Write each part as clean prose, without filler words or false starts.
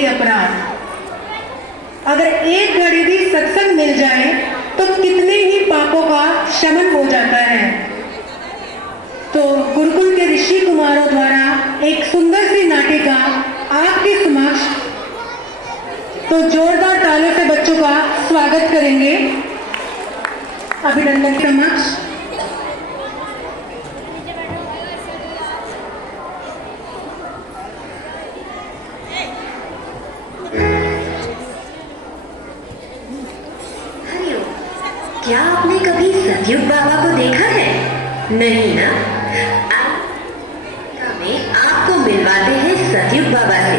ही अपराध। अगर एक घड़ी भी सत्संग मिल जाए तो कितने ही पापों का शमन हो जाता है। तो गुरुकुल के ऋषि कुमारों द्वारा एक सुंदर सी नाटिका आपके समक्ष, तो जोरदार तालियों से बच्चों का स्वागत करेंगे। अभिनंदन के समक्ष क्या आपने कभी सतयुग बाबा को देखा है? नहीं ना? हमें आपको मिलवाते हैं सतयुग बाबा से,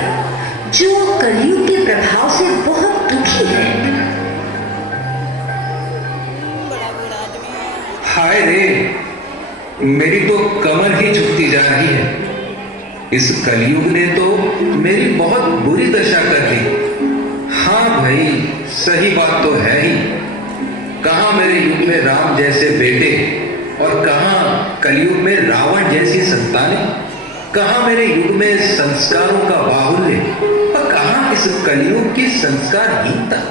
जो कलयुग के प्रभाव से बहुत दुखी है। हाय रे, मेरी तो कमर ही झुकती जा रही है। इस कलयुग ने तो मेरी बहुत बुरी दशा कर दी। हाँ भाई, सही बात तो है ही। कहां मेरे युग में राम जैसे बेटे और कहां कलयुग में रावण जैसी संतानें। कहां मेरे युग में संस्कारों का बाहुल्य और कहां इस कलयुग की संस्कारहीनता।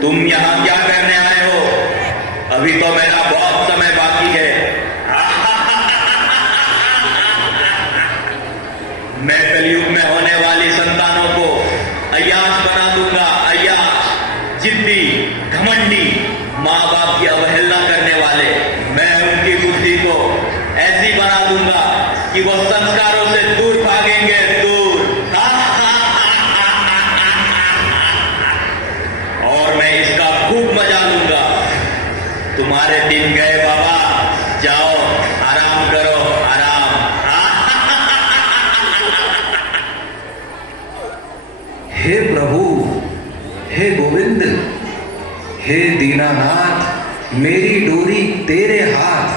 तुम यहाँ क्या करने आए हो? अभी तो मेरा बहुत समय बाकी है। मैं कलयुग में होने वाली संतानों को अय्याश बना दूंगा। अय्याश, जिद्दी, घमंडी, माँ बाप की अवहेलना करने वाले। मैं उनकी बुद्धि को ऐसी बना दूंगा कि वो संस्कारों से दूर भागेंगे, दूर। और मैं इसका खूब मजा लूंगा। तुम्हारे दिन गए बाबा, जाओ आराम करो, आराम। हे प्रभु, हे गोविंद, हे दीनानाथ, मेरी डोरी तेरे हाथ।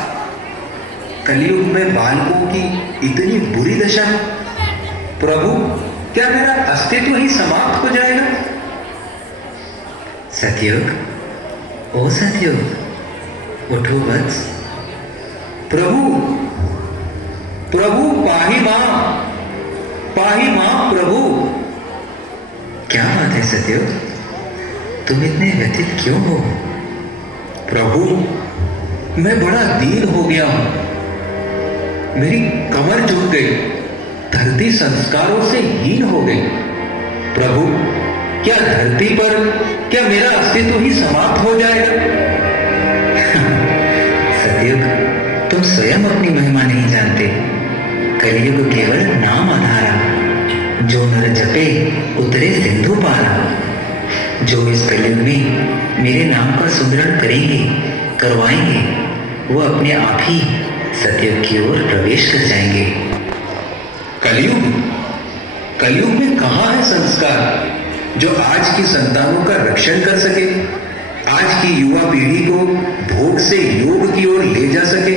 कलयुग में बालकों की इतनी बुरी दशा। प्रभु, क्या मेरा अस्तित्व ही समाप्त हो जाएगा? सतयुग, ओ सतयुग, उठो वत्स। प्रभु, प्रभु पाही मां प्रभु। क्या बात है सतयुग, तुम इतने व्यथित क्यों हो? प्रभु, मैं बड़ा दीन हो गया हूं। मेरी कमर झुक गई, धरती संस्कारों से हीन हो गई। प्रभु, क्या धरती पर क्या मेरा अस्तित्व ही समाप्त हो जाएगा? सतयुग, तुम स्वयं अपनी महिमा नहीं जानते। कलयुग केवल नाम आधारा, जो नर जपे उतरे सिंधु पारा। जो इस कलयुग में मेरे नाम का सुमिरन करेंगे, करवाएंगे, वो अपने आप ही सतयुग की ओर प्रवेश कर जाएंगे। कलयुग में कहां है संस्कार जो आज की संतानों का रक्षण कर सके, आज की युवा पीढ़ी को भोग से योग की ओर ले जा सके,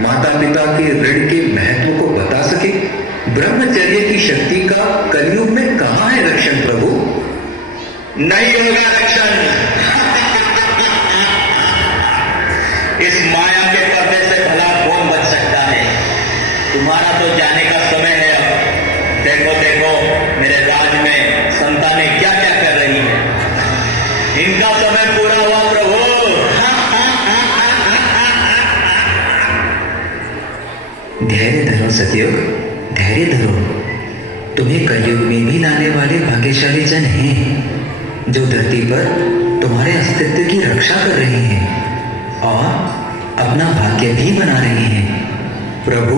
माता पिता के ऋण के महत्व को बता सके। ब्रह्मचर्य की शक्ति का कलयुग में कहां है रक्षण? प्रभु, नहीं होगा रक्षण। इस माया के पर्दे से भला कौन बच सकता है? तुम्हारा तो जाने का समय है अब। देखो देखो, मेरे राज में संतानें क्या क्या कर रही हैं। इनका समय पूरा हुआ प्रभु। धैर्य धरो सतयुग, धैर्य धरो। तुम्हें कलयुग में भी लाने वाले भाग्यशाली जन हैं, जो धरती पर तुम्हारे अस्तित्व की रक्षा कर रहे हैं और अपना भाग्य भी बना रहे हैं। प्रभु,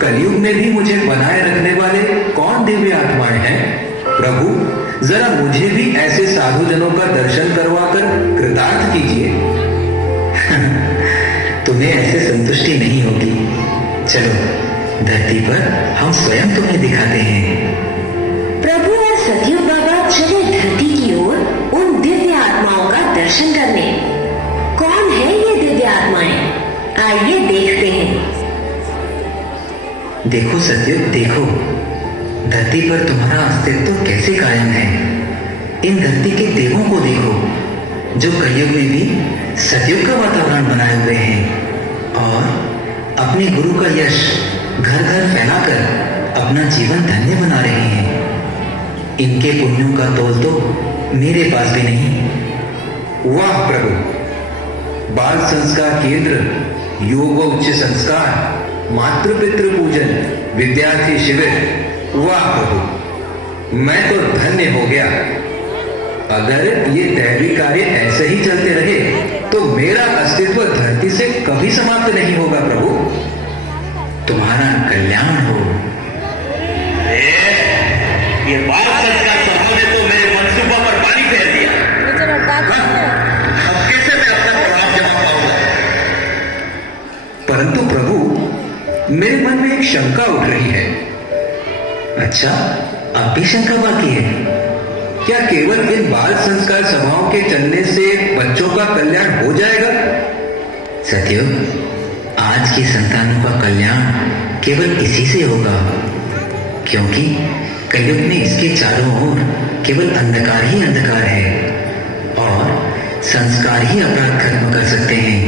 कलयुग में भी मुझे बनाए रखने वाले कौन दिव्य आत्माएं हैं? प्रभु, जरा मुझे भी ऐसे साधु जनों का दर्शन करवाकर कृतार्थ कीजिए। तुम्हें ऐसे संतुष्टि नहीं होगी। चलो, धरती पर हम स्वयं तुम्हें दिखाते हैं। प्रभु और सतयुग बाबा चले धरती की ओर उन देखो सतयुग देखो, धरती पर तुम्हारा अस्तित्व कैसे कायम है। इन धरती के देवों को देखो, जो कलयुग में भी सतयुग का वातावरण बनाए हुए हैं और अपने गुरु का यश घर घर फैलाकर अपना जीवन धन्य बना रहे हैं। इनके पुण्यों का तोल तो मेरे पास भी नहीं। वाह प्रभु, बाल संस्कार केंद्र, योग व उच्च संस्कार, मातृ पितृ पूजन, विद्यार्थी शिविर, वाह प्रभु, मैं तो धन्य हो गया। अगर ये दैवी कार्य ऐसे ही चलते रहे तो मेरा अस्तित्व धरती से कभी समाप्त नहीं होगा प्रभु। तुम्हारा कल्याण हो। ये बाल संस्कार सभा ने तो मेरे मनसूबा पर पानी फेर दिया। अब कैसे मैं अपना प्रभाव जमा पाऊंगा? परंतु प्रभु, मेरे मन में एक शंका उठ रही है। अच्छा, अब भी शंका बाकी है? क्या केवल इन बाल संस्कार सभाओं के चलने से बच्चों का कल्याण हो जाएगा? सतयुग, आज की संतानों का कल्याण केवल इसी से होगा, क्योंकि कलयुग में इसके चारों ओर केवल अंधकार ही अंधकार है और संस्कार ही अपराध खत्म कर सकते हैं।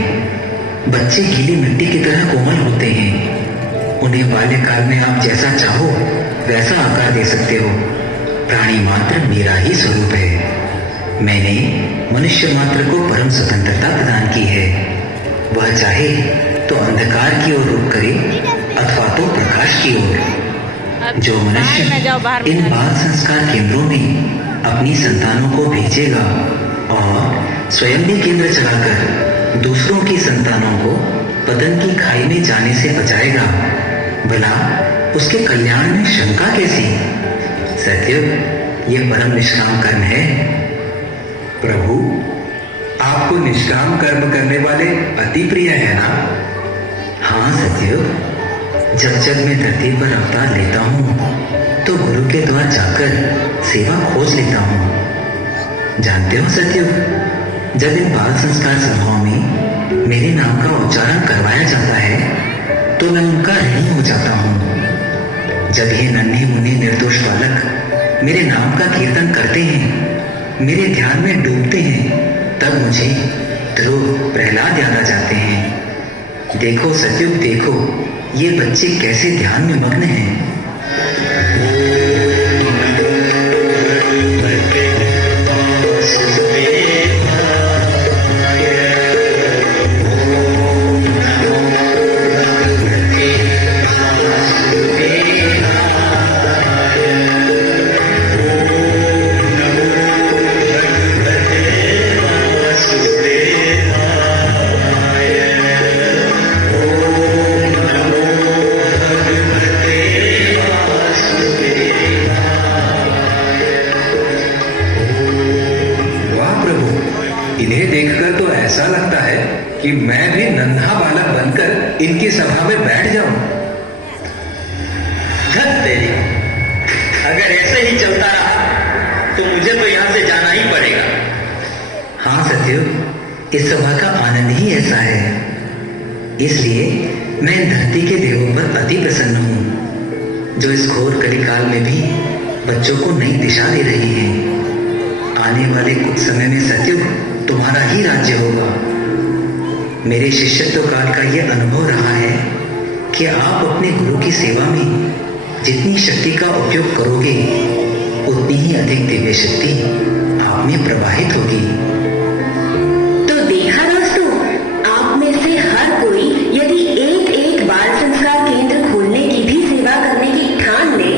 बच्चे गीली मिट्टी की तरह कोमल होते हैं। उन्हें बाल्यकाल में आप जैसा चाहो वैसा आकार दे सकते हो। प्राणी मात्र मेरा ही स्वरूप है। मैंने मनुष्य मात्र को परम स्वतंत्रता प्रदान की है। वह चाहे तो अंधकार की ओर रुख करे अथवा तो प्रकाश की ओर। जो मनुष्य इन बाल संस्कार केंद्रों में अपनी संतानों को भेजेगा और स्वयं भी केंद्र चलाकर दूसरों की संतानों को पतन की खाई में जाने से बचाएगा, भला उसके कल्याण में शंका कैसी? सतयुग, यह परम निष्काम कर्म है। प्रभु, आपको निष्काम कर्म करने वाले अति प्रिय है ना? हाँ सतयुग, जब जब मैं धरती पर अवतार लेता हूँ तो गुरु के द्वार जाकर सेवा खोज लेता हूँ। जानते हो सतयुग, जब इन बाल संस्कार सभाओं में मेरे नाम का उच्चारण करवाया जाता है तो मैं उनका ऋणी हो जाता हूँ। जब ये नन्हे मुन्ने निर्दोष बालक मेरे नाम का कीर्तन करते हैं, मेरे ध्यान में डूबते हैं, तब मुझे ध्रुव प्रहलाद याद आ जाते हैं। देखो सतयुग देखो, ये बच्चे कैसे ध्यान में मग्न हैं। इन्हें देखकर तो ऐसा लगता है कि मैं भी नन्हा बालक बनकर इनकी सभा में बैठ जाऊं। तेरी, अगर ऐसे ही चलता रहा तो मुझे तो यहां से जाना ही पड़ेगा। हाँ सतयुग, इस सभा का आनंद ही ऐसा है। इसलिए मैं धरती के देवों पर अति प्रसन्न हूँ, जो इस घोर कलिकाल में भी बच्चों को नई दिशा दे रही हैं। आने वाले कुछ समय में सतयुग तुम्हारा ही राज्य होगा। मेरे शिष्यत्व काल का यह अनुभव रहा है कि आप अपने गुरु की सेवा में जितनी शक्ति का उपयोग करोगे, उतनी ही अधिक दिव्य शक्ति आप में प्रवाहित होगी। तो देखा दोस्तों, आप में से हर कोई यदि एक एक बाल संस्कार केंद्र खोलने की भी सेवा करने की ठान ले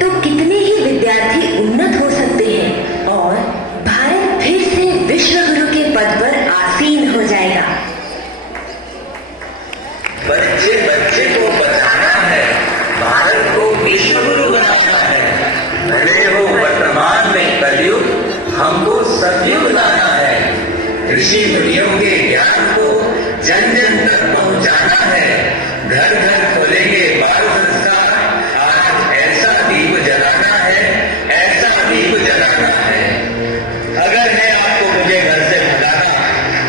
तो कितने ही विद्यार्थी उन्नत हो सकते हैं और भारत फिर से विश्व गुरु के पद पर आसीन हो जाएगा। बच्चे बच्चे को बचाना है, भारत को विश्व गुरु बनाना है। भले हो वर्तमान में कलयुग, हमको सतयुग लाना है। ऋषि मुनियों के ज्ञान को जन जन तक पहुंचाना है। घर घर खोलेंगे बाल संस्कार। आज ऐसा दीप जलाना है, ऐसा दीप जलाना है। अगर है आपको मुझे घर से भगाना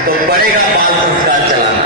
तो पड़ेगा बाल संस्कार चलाना।